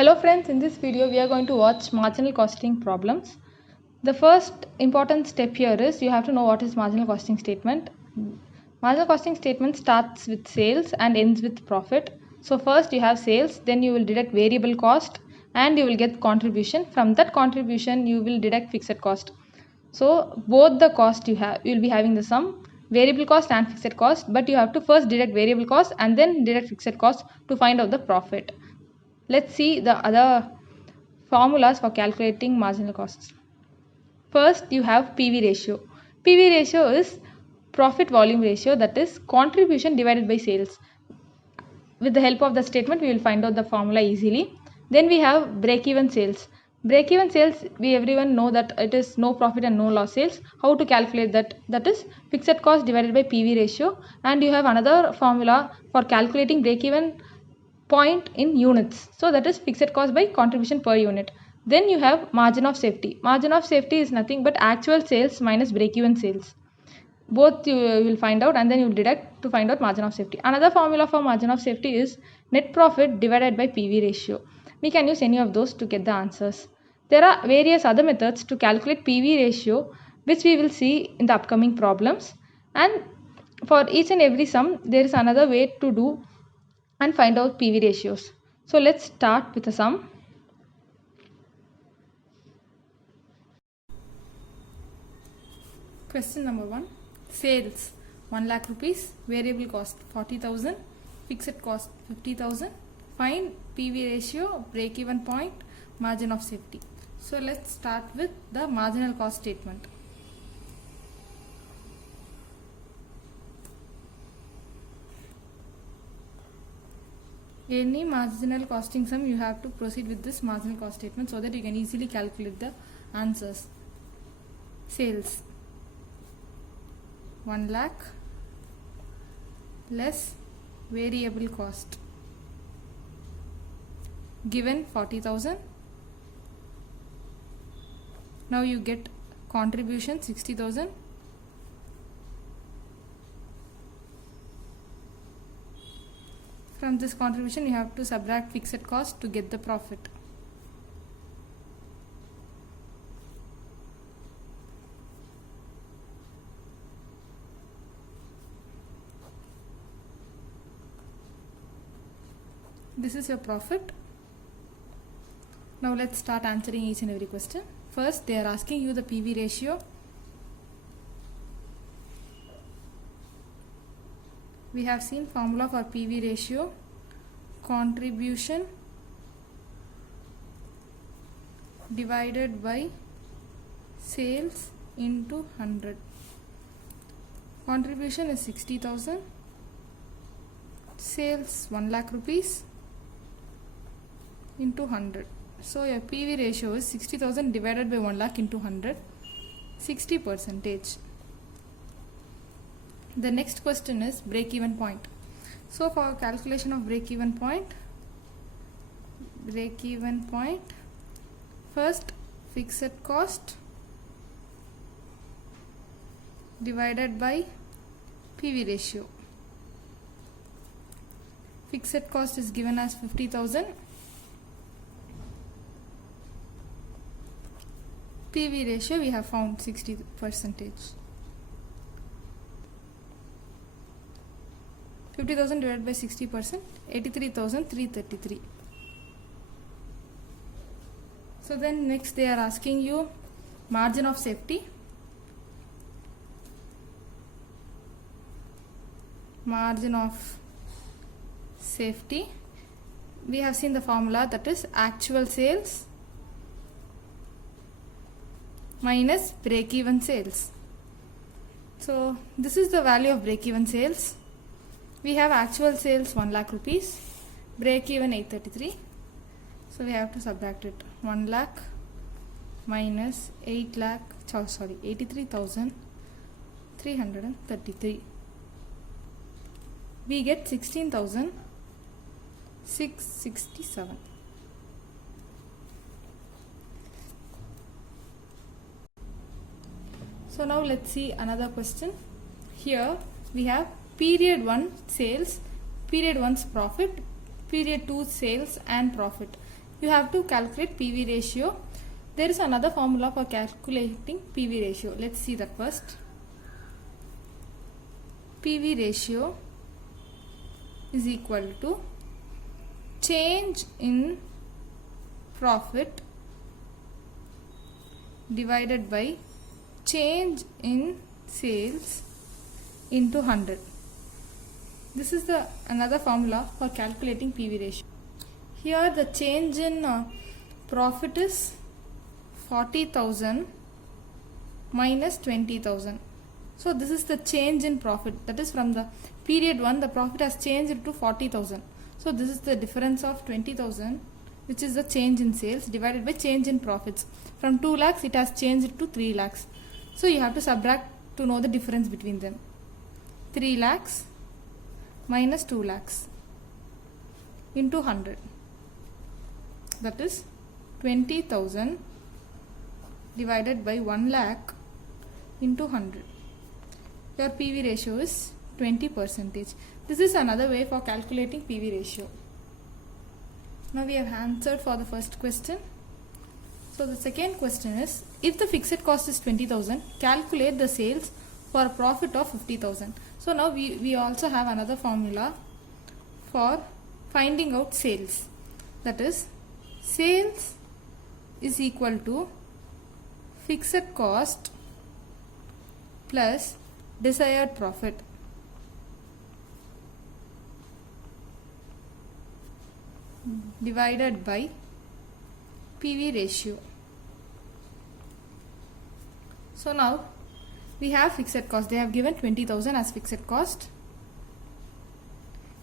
Hello friends, in this video we are going to watch marginal costing problems. The first important step here is you have to know what is marginal costing statement. Marginal costing statement starts with sales and ends with profit. So first you have sales, then you will deduct variable cost and you will get contribution. From that contribution you will deduct fixed cost. So both the cost you will be having the sum, variable cost and fixed cost, but you have to first deduct variable cost and then deduct fixed cost to find out the profit. Let's see the other formulas for calculating marginal costs. First, you have PV ratio. PV ratio is profit volume ratio, that is contribution divided by sales. With the help of the statement, we will find out the formula easily. Then we have break-even sales. Break-even sales, we everyone know that it is no profit and no loss sales. How to calculate that? That is fixed cost divided by PV ratio. And you have another formula for calculating break-even point in units. So that is fixed cost by contribution per unit. Then you have margin of safety. Margin of safety is nothing but actual sales minus break-even sales. Both you will find out and then you will deduct to find out margin of safety. Another formula for margin of safety is net profit divided by PV ratio. We can use any of those to get the answers. There are various other methods to calculate PV ratio which we will see in the upcoming problems, and for each and every sum there is another way to do and find out PV ratios. So let's start with a sum. Question number 1. Sales 1 lakh rupees, variable cost 40,000, fixed cost 50,000. Find PV ratio, break even point, margin of safety. So let's start with the marginal cost statement. Any marginal costing sum, you have to proceed with this marginal cost statement so that you can easily calculate the answers. Sales 1 lakh less variable cost given 40,000. Now you get contribution 60,000. From this contribution you have to subtract fixed cost to get the profit. This is your profit. Now let's start answering each and every question. First, they are asking you the PV ratio. We have seen formula for PV ratio: contribution divided by sales into 100. Contribution is 60,000, sales 1 lakh rupees into 100. So your PV ratio is 60,000 divided by 1 lakh into 100, 60%. The next question is break even point. So for calculation of break even point, first fixed cost divided by PV ratio. Fixed cost is given as 50,000. PV ratio we have found 60%. 50,000 divided by 60%, 83,333. So then next they are asking you margin of safety. Margin of safety, we have seen the formula, that is actual sales minus break even sales. So this is the value of break even sales. We have actual sales 1 lakh rupees, break even 833. So we have to subtract it. 1 lakh minus 83,333. We get 16,667. So now let's see another question. Here we have period 1 sales, period 1's profit, period 2 sales and profit. you have to calculate PV ratio. There is another formula for calculating PV ratio. Let's see that first. PV ratio is equal to change in profit divided by change in sales into 100. This is the another formula for calculating PV ratio. Here the change in profit is 40,000 minus 20,000. So this is the change in profit, that is from the period 1 the profit has changed to 40,000. So this is the difference of 20,000, which is the change in sales, divided by change in profits. From 2 lakhs it has changed to 3 lakhs. So you have to subtract to know the difference between them. 3 lakhs minus 2 lakhs into 100, that is 20,000 divided by 1 lakh into 100. Your PV ratio is 20%. This is another way for calculating PV ratio. Now we have answered for the first question. So the second question is, if the fixed cost is 20,000, calculate the sales for a profit of 50,000. So now we also have another formula for finding out sales. That is, sales is equal to fixed cost plus desired profit divided by PV ratio. So now we have fixed cost. They have given 20,000 as fixed cost.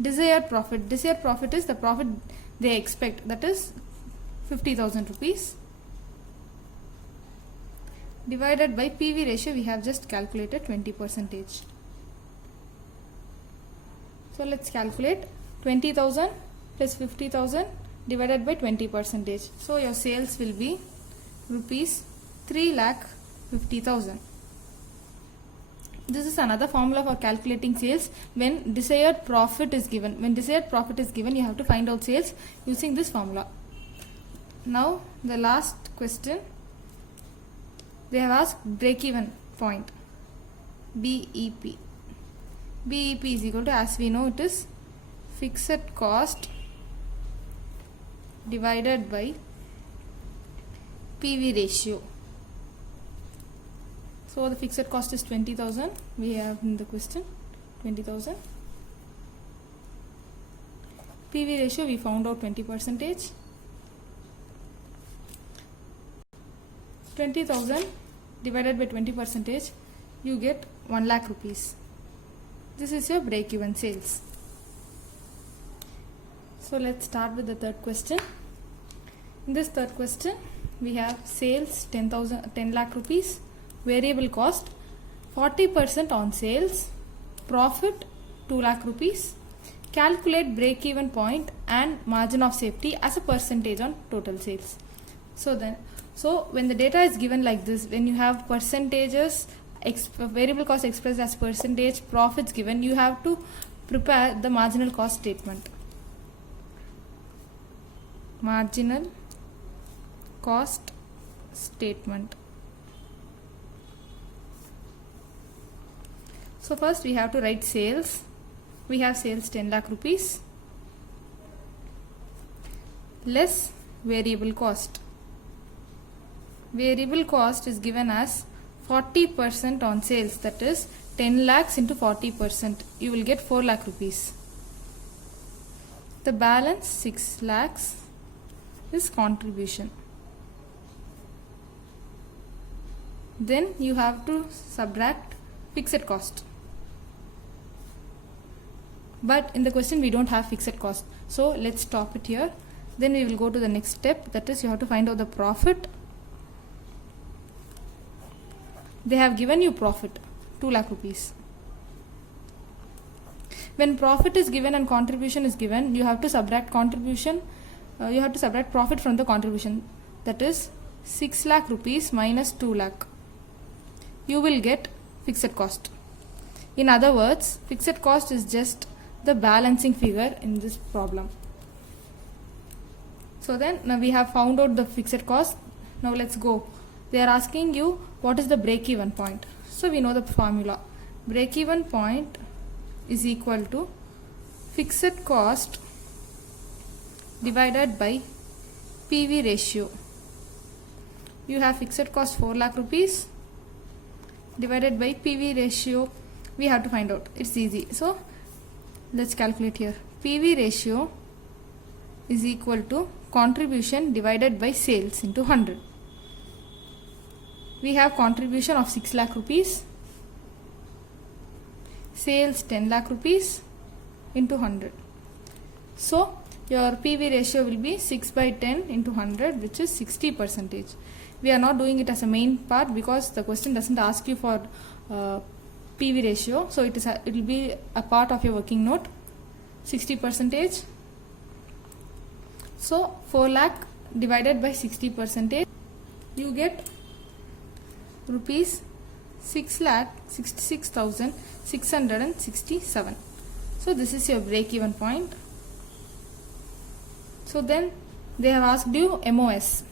Desired profit. Desired profit is the profit they expect, that is 50,000 rupees, divided by PV ratio. We have just calculated 20%. So let's calculate 20,000 plus 50,000 divided by 20%. So your sales will be rupees 3,50,000. This is another formula for calculating sales when desired profit is given. When desired profit is given, you have to find out sales using this formula. Now the last question. They have asked break-even point, BEP. BEP is equal to, as we know, it is fixed cost divided by PV ratio. So the fixed cost is 20,000. We have in the question 20,000. PV ratio we found out 20%. 20,000 divided by 20%, you get 1 lakh rupees. This is your break-even sales. So let's start with the third question. In this third question, we have sales 10 lakh rupees, variable cost 40% on sales, profit 2 lakh rupees. Calculate break-even point and margin of safety as a percentage on total sales. So when the data is given like this, when you have percentages, variable cost expressed as percentage, profits given, you have to prepare the marginal cost statement. Marginal cost statement. So first we have to write sales. We have sales 10 lakh rupees less variable cost. Variable cost is given as 40% on sales, that is 10 lakhs into 40%. You will get 4 lakh rupees. The balance 6 lakhs is contribution. Then you have to subtract fixed cost. But in the question we don't have fixed cost. So let's stop it here. Then we will go to the next step, that is you have to find out the profit. They have given you profit 2 lakh rupees. When profit is given and contribution is given, you have to subtract contribution. You have to subtract profit from the contribution. That is 6 lakh rupees minus 2 lakh. You will get fixed cost. In other words, fixed cost is just the balancing figure in this problem. So then now we have found out the fixed cost. Now let's go. They are asking you what is the break-even point. So we know the formula. Break-even point is equal to fixed cost divided by PV ratio. You have fixed cost 4 lakh rupees divided by PV ratio. We have to find out. It's easy. So let's calculate here. PV ratio is equal to contribution divided by sales into 100. We have contribution of 6 lakh rupees, sales 10 lakh rupees into 100. So your PV ratio will be 6 by 10 into 100, which is 60%. We are not doing it as a main part because the question doesn't ask you for PV ratio, so it will be a part of your working note. 60%. So 4 lakh divided by 60%, you get rupees 6,66,667. So this is your break-even point. So then they have asked you MOS.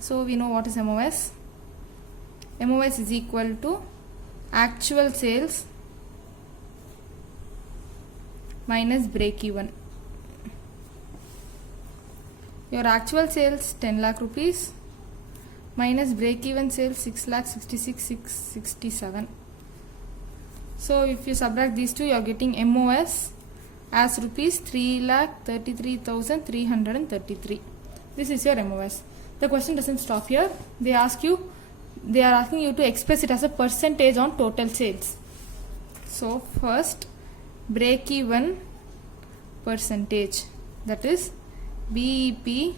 So we know what is MOS. MOS is equal to actual sales minus break-even. Your actual sales 10 lakh rupees minus break-even sales 6,66,667. So if you subtract these two, you are getting MOS as rupees 3,33,333. This is your MOS. The question doesn't stop here. They are asking you to express it as a percentage on total sales. So first, break-even percentage, that is BEP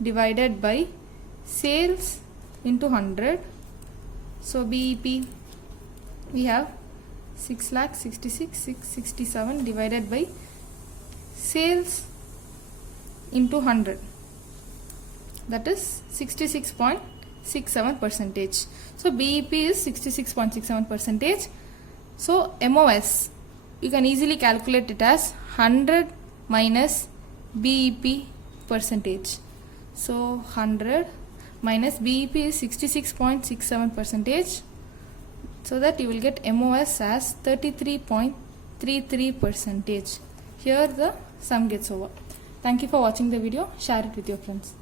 divided by sales into 100. So BEP, we have 6,66,667 divided by sales into 100, that is 66.67%. So BEP is 66.67%. So MOS, you can easily calculate it as 100 minus BEP percentage. So 100 minus BEP is 66.67%. So that you will get MOS as 33.33%. Here the sum gets over. Thank you for watching the video. Share it with your friends.